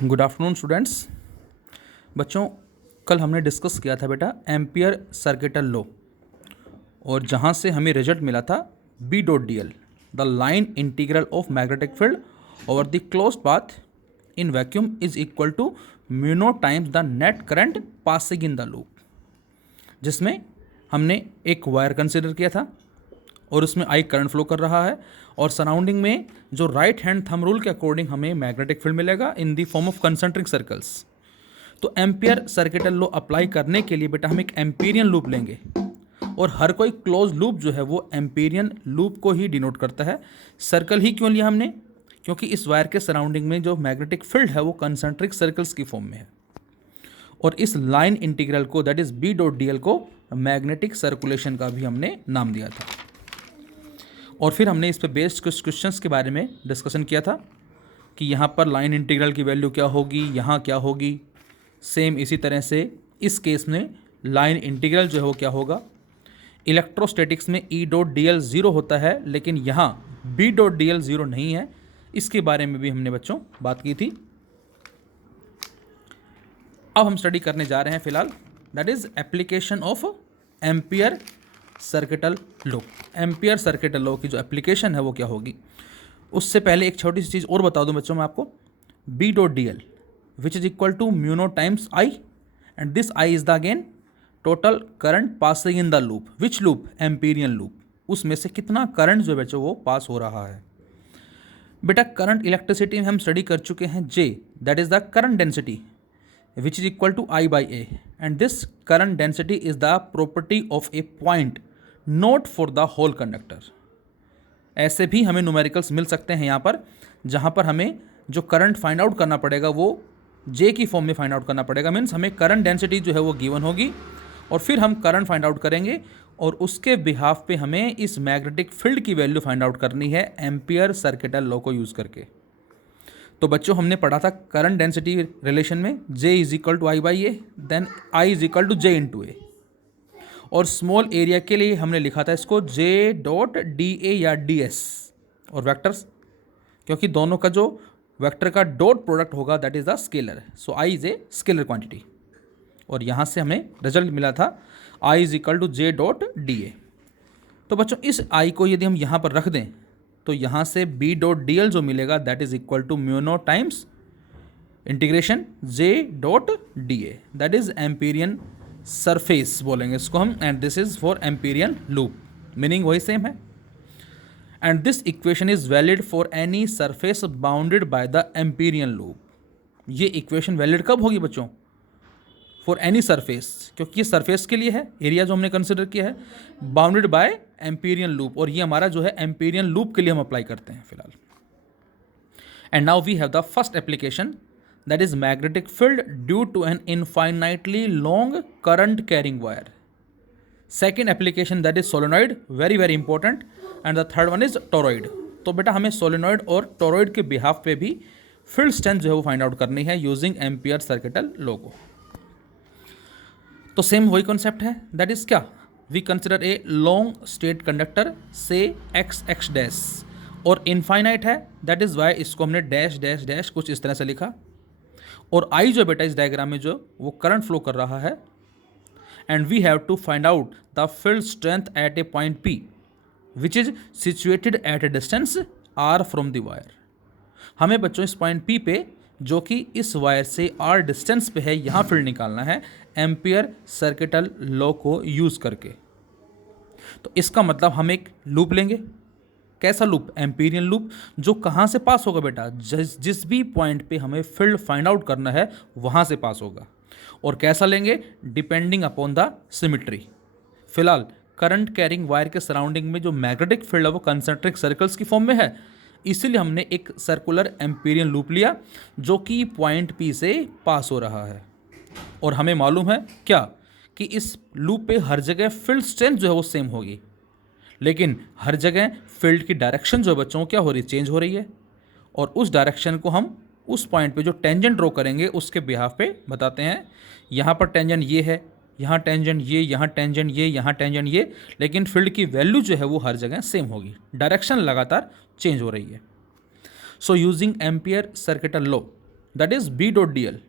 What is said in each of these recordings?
Good afternoon students. बच्चों, कल हमने डिस्कस किया था बेटा एम्पियर सर्किटल लॉ, और जहाँ से हमें रिजल्ट मिला था B dot D L, the line integral of magnetic field over the close path in vacuum is equal to mu times the net current passing in the loop, जिसमें हमने एक wire consider किया था और उसमें I current flow कर रहा है, और सराउंडिंग में जो राइट हैंड थंब रूल के अकॉर्डिंग हमें मैग्नेटिक फील्ड मिलेगा in the form of concentric circles. तो एम्पियर सर्किटल लॉ अप्लाई करने के लिए बेटा हम एक एम्पीरियन लूप लेंगे, और हर कोई क्लोज लूप जो है वो एम्पीरियन लूप को ही डिनोट करता है। सर्कल ही क्यों लिया हमने? क्योंकि इस वायर के सराउंडिंग में जो मैग्नेटिक फील्ड है वो कंसेंट्रिक सर्कल्स की फॉर्म में है, और इस लाइन इंटीग्रल को that is B dot D L को मैग्नेटिक सर्कुलेशन का भी हमने नाम दिया था। और फिर हमने इस पे बेस्ड कुछ क्वेश्चंस के बारे में डिस्कशन किया था कि यहाँ पर लाइन इंटीग्रल की वैल्यू क्या होगी, यहाँ क्या होगी। सेम इसी तरह से इस केस में लाइन इंटीग्रल जो है वो क्या होगा। इलेक्ट्रोस्टैटिक्स में E dot D L zero होता है, लेकिन यहाँ B dot D L zero नहीं है। इसके बारे में भी हमने बच्चों बात की थी। अब हम स्टडी करने जा रहे हैं फिलहाल, that is application of ampere circuital law. Ampere circuital law की जो एप्लीकेशन है वो क्या होगी। उससे पहले एक छोटी सी चीज़ और बता दूं बच्चों मैं आपको। B dot D L which is equal to mu naught times I, and this I is the again total current passing in the loop. Which loop? Amperian loop. उसमें से कितना करंट जो बच्चों वो पास हो रहा है। बेटा करंट इलेक्ट्रिसिटी में हम स्टडी कर चुके हैं J, that is the current density which is equal to I by A, and this current density is the property of a point, not for the whole conductor। ऐसे भी हमें numericals मिल सकते हैं यहाँ पर, जहाँ पर हमें जो करंट फाइंड आउट करना पड़ेगा वो J की फॉर्म में फाइंड आउट करना पड़ेगा। मीन्स हमें करंट डेंसिटी जो है वो गिवन होगी, और फिर हम करंट फाइंड आउट करेंगे, और उसके बिहाफ पे हमें इस मैग्नेटिक फील्ड की वैल्यू फाइंड आउट करनी है एम्पियर सर्किटल लॉ को यूज़ करके। तो बच्चों हमने पढ़ा था करंट डेंसिटी रिलेशन में J is equal to I by A, then I is equal to J into A, और स्मॉल एरिया के लिए हमने लिखा था इसको J डॉट डी ए या डी एस, और वेक्टर्स, क्योंकि दोनों का जो वेक्टर का डॉट प्रोडक्ट होगा that is the scalar, so I is a scalar quantity. और यहाँ से हमें रिजल्ट मिला था I is equal to J dot D A. तो बच्चों इस I को यदि हम यहाँ पर रख दें तो यहाँ से बी डॉट डी एल जो मिलेगा that is equal to mu naught times integration J dot D A, that is Amperian surface बोलेंगे इसको हम, and this is for Amperian loop. Meaning वही सेम है। And this equation is valid for any surface bounded by the Amperian loop. ये equation valid कब होगी बच्चों? For any surface, क्योंकि ये सरफेस के लिए है, एरिया जो हमने कंसिडर किया है, बाउंडेड बाय एम्पीरियन लूप, और ये हमारा जो है एम्पीरियन लूप के लिए हम अप्लाई करते हैं फिलहाल। And now we have the first application, that is magnetic field due to an infinitely long current carrying wire. Second application that is solenoid, very very important, and the third one is toroid. तो बेटा हमें solenoid और toroid के behalf पे भी field strength जो है वो फाइंड आउट करनी है यूजिंग एम्पियर सर्किटल लॉ को। तो सेम वही कॉन्सेप्ट है, दैट इज क्या, we consider a long straight conductor से एक्स एक्स डैश, और इनफाइनाइट है, दैट इज वाई इसको हमने डैश डैश डैश कुछ इस तरह से लिखा। और आई जो बेटा इस डायग्राम में जो वो करंट फ्लो कर रहा है, and we have to find out the field strength at a point P which is situated at a distance R from the wire. हमें बच्चों इस पॉइंट पी पे, जो कि इस वायर से आर डिस्टेंस पे है, यहाँ फील्ड निकालना है एम्पियर सर्किटल लॉ को यूज़ करके। तो इसका मतलब हम एक लूप लेंगे। कैसा लूप? एम्पीरियन लूप, जो कहाँ से पास होगा बेटा? जिस भी पॉइंट पे हमें फील्ड फाइंड आउट करना है वहाँ से पास होगा। और कैसा लेंगे? Depending upon the symmetry. फिलहाल करंट कैरिंग वायर के सराउंडिंग में जो मैग्नेटिक फील्ड है वो कंसेंट्रिक सर्कल्स की फॉर्म में है, इसीलिए हमने एक सर्कुलर एम्पीरियन लूप लिया जो कि पॉइंट पी से पास हो रहा है। और हमें मालूम है क्या, कि इस लूप पे हर जगह फील्ड स्ट्रेंथ जो है वो सेम होगी, लेकिन हर जगह फील्ड की डायरेक्शन जो बच्चों क्या हो रही है, चेंज हो रही है। और उस डायरेक्शन को हम उस पॉइंट पे जो टेंजेंट ड्रॉ करेंगे उसके बिहाफ पे बताते हैं। यहाँ पर टेंजेंट ये है, यहाँ टेंजेंट ये, यहाँ टेंजेंट ये, यहाँ टेंजेंट ये, लेकिन फील्ड की वैल्यू जो है वो हर जगह सेम होगी, डायरेक्शन लगातार चेंज हो रही है। So using Ampere circuital law that is B dot dl,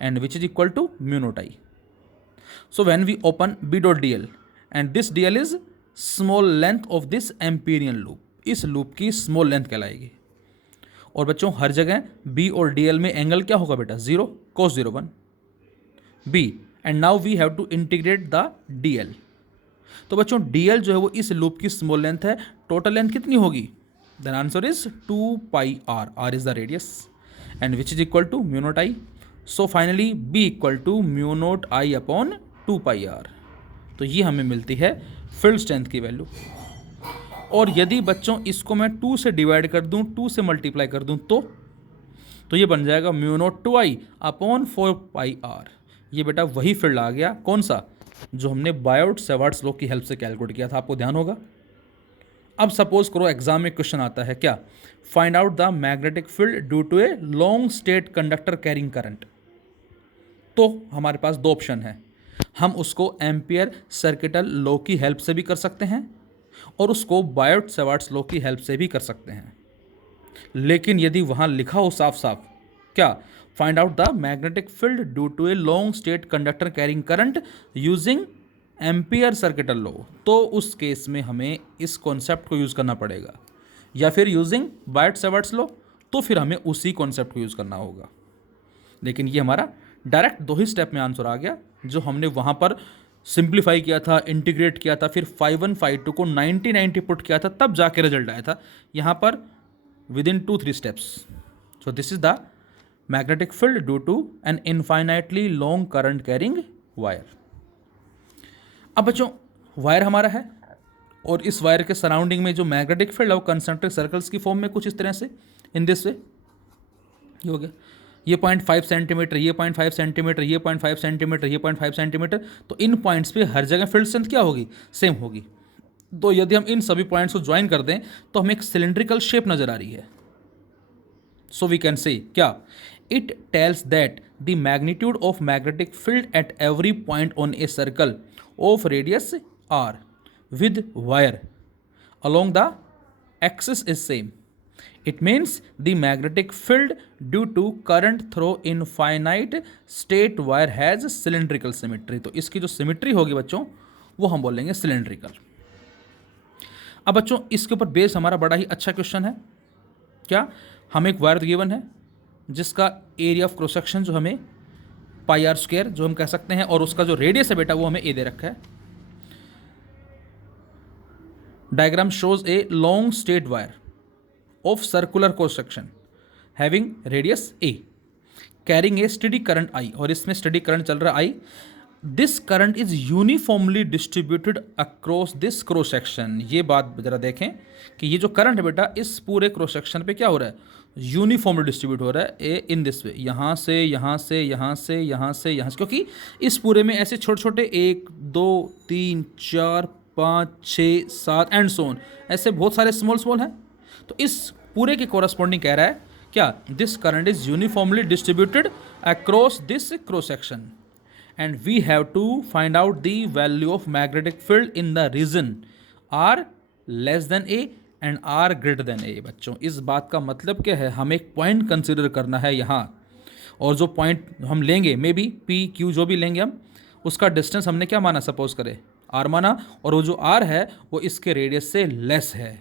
and which is equal to mu naught I. So when we open B dot dl and this dl is small length of this Amperian loop, इस loop की small length कहलाएगी। और बच्चों हर जगह B और dl में angle क्या होगा बेटा, 0 cos 0 1 B, and now we have to integrate the dl। तो बच्चों dl जो है वो इस लूप की स्मॉल लेंथ है, टोटल लेंथ कितनी होगी, then answer is 2 pi r, r is the radius, and which is equal to mu naught I. So finally b equal to mu naught I upon 2 pi r। तो ये हमें मिलती है field strength की value. और यदि बच्चों इसको मैं 2 से डिवाइड कर दूं, 2 से मल्टीप्लाई कर दूं, तो ये बन जाएगा mu naught 2i upon 4 pi r। ये बेटा वही फील्ड आ गया, कौन सा, जो हमने बायोट सेवार्ट्स लॉ की हेल्प से कैलकुलेट किया था, आपको ध्यान होगा। अब सपोज करो एग्जाम में क्वेश्चन आता है क्या, find out the magnetic field due to a long straight conductor carrying current. तो हमारे पास दो ऑप्शन है, हम उसको एम्पियर सर्किटल लॉ की हेल्प से भी कर सकते हैं और उसको बायोट सेवार्ट्स लॉ की हेल्प से भी कर सकते हैं। लेकिन यदि वहाँ लिखा हो साफ साफ क्या, find out the magnetic field due to a long straight conductor carrying current using Ampere circuital law, तो उस केस में हमें इस कॉन्सेप्ट को यूज़ करना पड़ेगा, या फिर यूजिंग बायोट सेवार्ट्स लॉ, तो फिर हमें उसी कॉन्सेप्ट को यूज़ करना होगा। लेकिन ये हमारा डायरेक्ट 2 ही स्टेप में आंसर आ गया, जो हमने वहाँ पर सिंप्लीफाई किया था, इंटीग्रेट किया था, फिर 5 1 5 2 को 90 90 पुट किया था, तब जाके रिजल्ट आया था। यहाँ पर within 2-3 steps. So this is the magnetic field due to an infinitely long current carrying wire. अब बच्चों वायर हमारा है और इस वायर के सराउंडिंग में जो मैग्नेटिक फील्ड है वो कंसेंट्रिक सर्कल्स की फॉर्म में कुछ इस तरह से, इन दिस वे ये हो गया, ये 0.5 सेंटीमीटर, ये 0.5 सेंटीमीटर, ये 0.5 सेंटीमीटर, ये 0.5 सेंटीमीटर। तो इन पॉइंट्स पे हर जगह फील्ड स्ट्रेंथ क्या होगी, सेम होगी। तो यदि हम इन सभी पॉइंट्स को ज्वाइन कर दें तो हमें एक सिलेंड्रिकल शेप नजर आ रही है। सो वी कैन से क्या, it tells that the magnitude of magnetic field at every point on a circle of radius R with wire along the axis is same. It means the magnetic field due to current through infinite straight wire has cylindrical symmetry. तो इसकी जो symmetry होगी बच्चों वो हम बोलेंगे cylindrical. अब बच्चों इसके ऊपर बेस हमारा बड़ा ही अच्छा क्वेश्चन है। क्या, हमें एक वायर गिवन है जिसका एरिया ऑफ क्रॉस सेक्शन जो हमें पाई आर स्क्वायर जो हम कह सकते हैं, और उसका जो रेडियस है बेटा वो हमें ए दे रखा है। Diagram shows a long straight wire of circular cross section having radius a carrying a steady current I, और इसमें स्टेडी करंट चल रहा है I. This current is uniformly distributed across this cross section. ये बात जरा देखें कि ये जो करंट है बेटा इस पूरे क्रॉस सेक्शन पे क्या हो रहा है, यूनिफॉर्मली डिस्ट्रीब्यूट हो रहा है ए इन दिस वे, यहाँ से यहाँ से यहाँ से यहाँ से यहाँ से, क्योंकि इस पूरे में ऐसे छोटे छोटे 1 2 3 4 5 6 7 एंड सो ऑन ऐसे बहुत सारे स्मॉल स्मॉल हैं। तो इस पूरे के कोरस्पॉन्डिंग कह रहा है क्या, this current is uniformly distributed across this cross section and we have to find out the value of magnetic field in the region R less than A and R greater than A। बच्चों इस बात का मतलब क्या है, हमें एक point consider करना है यहाँ, और जो पॉइंट हम लेंगे मे बी P Q जो भी लेंगे हम, उसका डिस्टेंस हमने क्या माना, सपोज करें R माना, और वो जो R है वो इसके रेडियस से लेस है।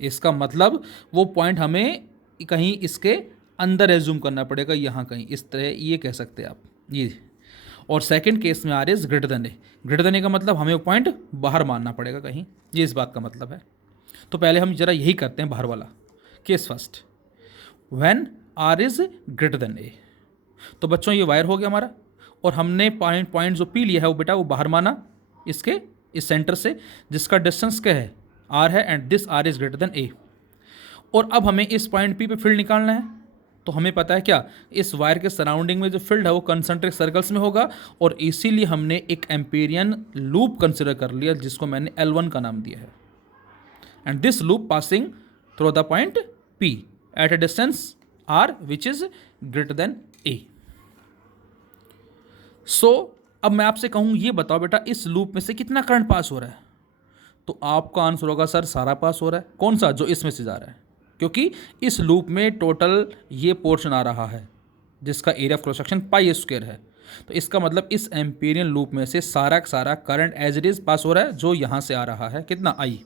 इसका मतलब वो पॉइंट हमें कहीं इसके अंदर एज्यूम करना पड़ेगा, यहाँ कहीं इस तरह ये कह सकते हैं आप ये। और सेकंड केस में r is greater than a, greater than a का मतलब हमें वो पॉइंट बाहर मानना पड़ेगा कहीं, ये इस बात का मतलब है। तो पहले हम जरा यही करते हैं बाहर वाला case first, when r is greater than a. तो बच्चों ये वायर हो गया हमारा, और हमने पॉइंट जो पी लिया है वो बेटा वो बाहर माना इसके इस सेंटर से, जिसका डिस्टेंस क्या है आर है, and this r is greater than a. और अब हमें इस पॉइंट पी पे फील्ड निकालना है। तो हमें पता है क्या, इस वायर के सराउंडिंग में जो फील्ड है वो कंसेंट्रिक सर्कल्स में होगा, और इसीलिए हमने एक एम्पीरियन लूप कंसिडर कर लिया जिसको मैंने L1 का नाम दिया है। And this loop passing through the point P at a distance R which is greater then A। सो अब मैं आपसे कहूँ ये बताओ बेटा इस लूप में से कितना करंट पास हो रहा है, तो आपका आंसर होगा सर सारा पास हो रहा है। कौन सा, जो इसमें से जा रहा है, क्योंकि इस लूप में टोटल ये पोर्शन आ रहा है, जिसका area of cross section pi square है। तो इसका मतलब इस एम्पीरियन लूप में से सारा का सारा current as it is pass हो रहा है, जो यहाँ से आ रहा है कितना I.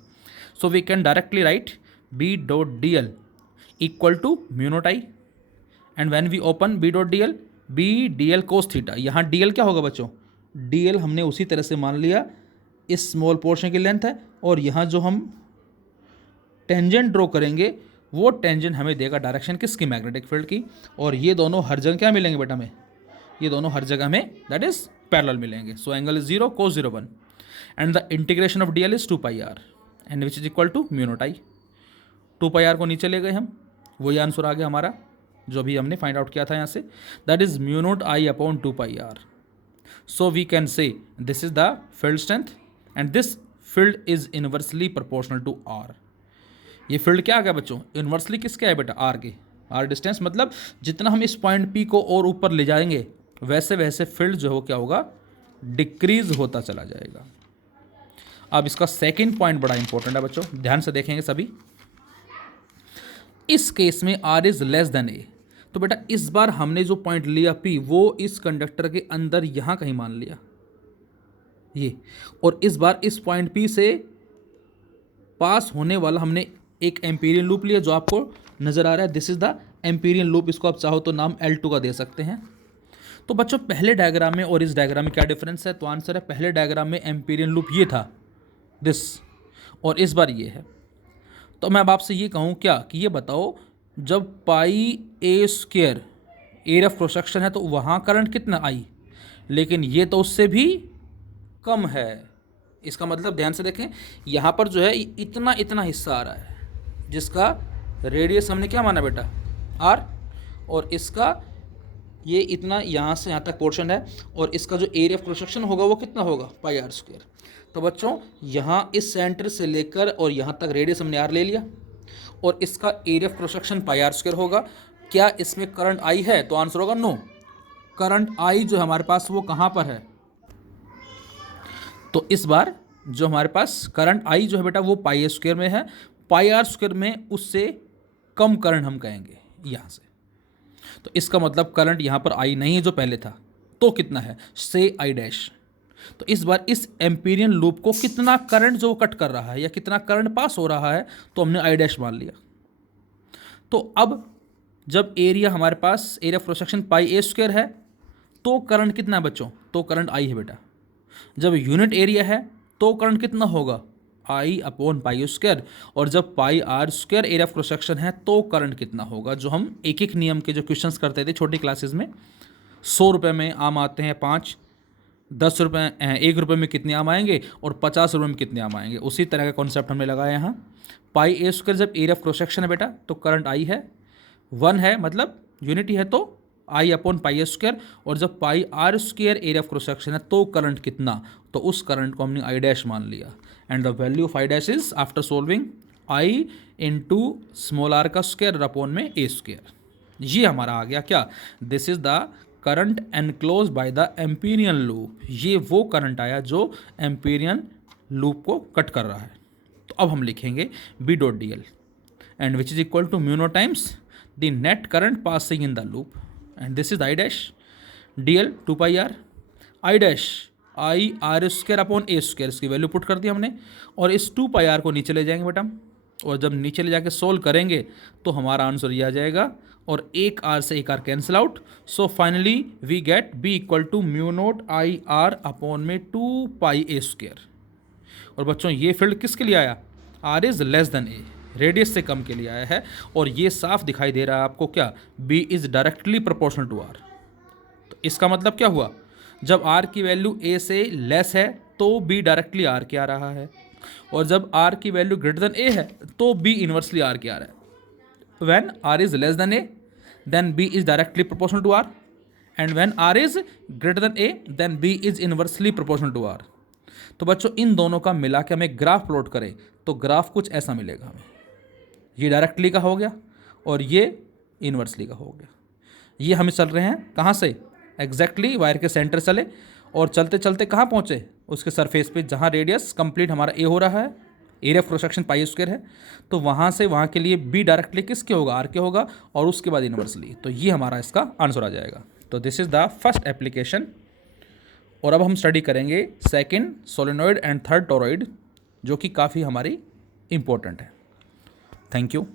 So we can directly write B dot D l equal to mu naught I, and when we open B dot D l, B d l cos theta. यहाँ डी एल क्या होगा बच्चों, डी एल हमने उसी तरह से मान लिया, इस स्मॉल पोर्शन की लेंथ है, और यहाँ जो हम टेंजेंट ड्रॉ करेंगे वो टेंजेंट हमें देगा डायरेक्शन किसकी, मैग्नेटिक फील्ड की। और ये दोनों हर जगह क्या मिलेंगे बेटा हमें, ये दोनों हर जगह में दैट इज पैरेलल मिलेंगे। So angle is 0 cos 0 1 and the integration of D L is 2 pi R and which is equal to mu naught I. 2 pi R को नीचे ले गए हम, वही आंसर आ गया हमारा जो भी हमने फाइंड आउट किया था यहाँ से, that is mu naught I upon 2 pi R. So we can say this is the field strength and this field is inversely proportional to R. ये फील्ड क्या आ गया बच्चों, इनवर्सली किसके है बेटा, आर के। आर डिस्टेंस मतलब जितना हम इस पॉइंट पी को और ऊपर ले जाएंगे वैसे वैसे फील्ड जो है वो क्या होगा, डिक्रीज होता चला जाएगा। अब इसका सेकंड पॉइंट बड़ा इंपॉर्टेंट है बच्चों, ध्यान से देखेंगे सभी। इस केस में r is less than a, तो बेटा इस बार हमने जो पॉइंट लिया पी वो इस कंडक्टर के अंदर यहां कहीं मान लिया ये, और इस बार इस पॉइंट पी से पास होने वाला हमने एक एम्पीरियन लूप लिया जो आपको नजर आ रहा है, this is the Amperian loop. इसको आप चाहो तो नाम L2 का दे सकते हैं। तो बच्चों पहले डायग्राम में और इस डायग्राम में क्या डिफरेंस है, तो आंसर है पहले डायग्राम में एम्पीरियन लूप ये था दिस, और इस बार ये है। तो मैं अब आपसे ये कहूँ क्या कि ये बताओ जब pi a square area of cross section है तो वहाँ करंट कितना आई, लेकिन ये तो उससे भी कम है। इसका मतलब ध्यान से देखें, यहाँ पर जो है इतना इतना हिस्सा आ रहा है जिसका रेडियस हमने क्या माना बेटा, आर, और इसका ये इतना यहाँ से यहाँ तक पोर्शन है, और इसका जो एरिया ऑफ क्रॉस सेक्शन होगा वो कितना होगा, पाई आर स्क्वायर। तो बच्चों यहाँ इस सेंटर से लेकर और यहाँ तक रेडियस हमने आर ले लिया, और इसका area of cross section pi are square होगा। क्या इसमें करंट आई है, तो आंसर होगा नो। करंट आई जो हमारे पास वो कहाँ पर है, तो इस बार जो हमारे पास करंट आई जो है बेटा वो पाई ए स्क्वायर में है, पाई आर स्क्वायर में उससे कम करंट हम कहेंगे यहाँ से। तो इसका मतलब करंट यहाँ पर आई नहीं है जो पहले था, तो कितना है, से आई डैश। तो इस बार इस एम्पीरियन लूप को कितना करंट जो कट कर रहा है या कितना करंट पास हो रहा है तो हमने आई डैश मान लिया। तो अब जब एरिया हमारे पास area of cross section pi a square है तो करंट कितना है बच्चों, तो करंट आई है बेटा। जब यूनिट एरिया है तो करंट कितना होगा, आई अपॉन पाई स्क्वायर, और जब pi are square area of cross section है तो करंट कितना होगा, जो हम एक एक नियम के जो क्वेश्चंस करते थे छोटी क्लासेस में। 100 रुपये में आम आते हैं 5, 10 रुपये 1 रुपये में कितने आम आएंगे, और 50 रुपये में कितने आम आएंगे। उसी तरह का कॉन्सेप्ट हमने लगाया यहाँ। पाई ए स्क्वायर जब एरिया ऑफ क्रॉस सेक्शन है बेटा तो करंट आई है, 1 है मतलब यूनिटी है तो आई अपॉन पाई स्क्वायर, और जब pi are square area of cross section है तो करंट कितना, तो उस करंट को हमने आई डैश मान लिया। And the value of I dash is after solving I into small r का स्क्वायर अपॉन में ए स्क्वायर। ये हमारा आ गया क्या, this is the current enclose by the Amperian loop. ये वो करंट आया जो एम्पीरियन लूप को कट कर रहा है। तो अब हम लिखेंगे B dot D L and which is equal to mu naught times the net current passing in the loop, and this is I dash D L 2 pi r, I dash I r square upon a square, इसकी value put कर दी हमने, और इस 2 pi R को नीचे ले जाएंगे बेटा, और जब नीचे ले जाके सोल्व करेंगे तो हमारा आंसर ये आ जाएगा, और एक आर से एक r cancel out. So finally we get B equal to mu naught I r upon में 2 पाई ए स्क्वायर। और बच्चों ये फील्ड किसके लिए आया, r is less than a, radius से कम के लिए आया है, और ये साफ दिखाई दे रहा है आपको क्या, B is directly proportional to r. तो इसका मतलब क्या हुआ, जब आर की वैल्यू ए से लेस है तो बी डायरेक्टली आर के आ रहा है, और जब आर की वैल्यू ग्रेटर देन ए है तो बी इनवर्सली आर के आ रहा है। When r is less than a then B is directly proportional to r, and when r is greater than a then B is inversely proportional to r. तो बच्चों इन दोनों का मिला के हमें ग्राफ प्लॉट करें तो ग्राफ कुछ ऐसा मिलेगा हमें, ये डायरेक्टली का हो गया और ये इनवर्सली का हो गया। ये हम चल रहे हैं कहाँ से, एग्जैक्टली वायर के सेंटर चले, और चलते चलते कहाँ पहुँचे, उसके सरफेस पे जहाँ रेडियस कंप्लीट हमारा ए हो रहा है, area of cross section pi square है, तो वहाँ से वहाँ के लिए बी डायरेक्टली किसके होगा, आर के होगा, और उसके बाद इनवर्सली, तो ये हमारा इसका आंसर आ जाएगा। तो this is the first application. और अब हम स्टडी करेंगे second solenoid and third toroid, जो कि काफ़ी हमारी इंपॉर्टेंट है। Thank you.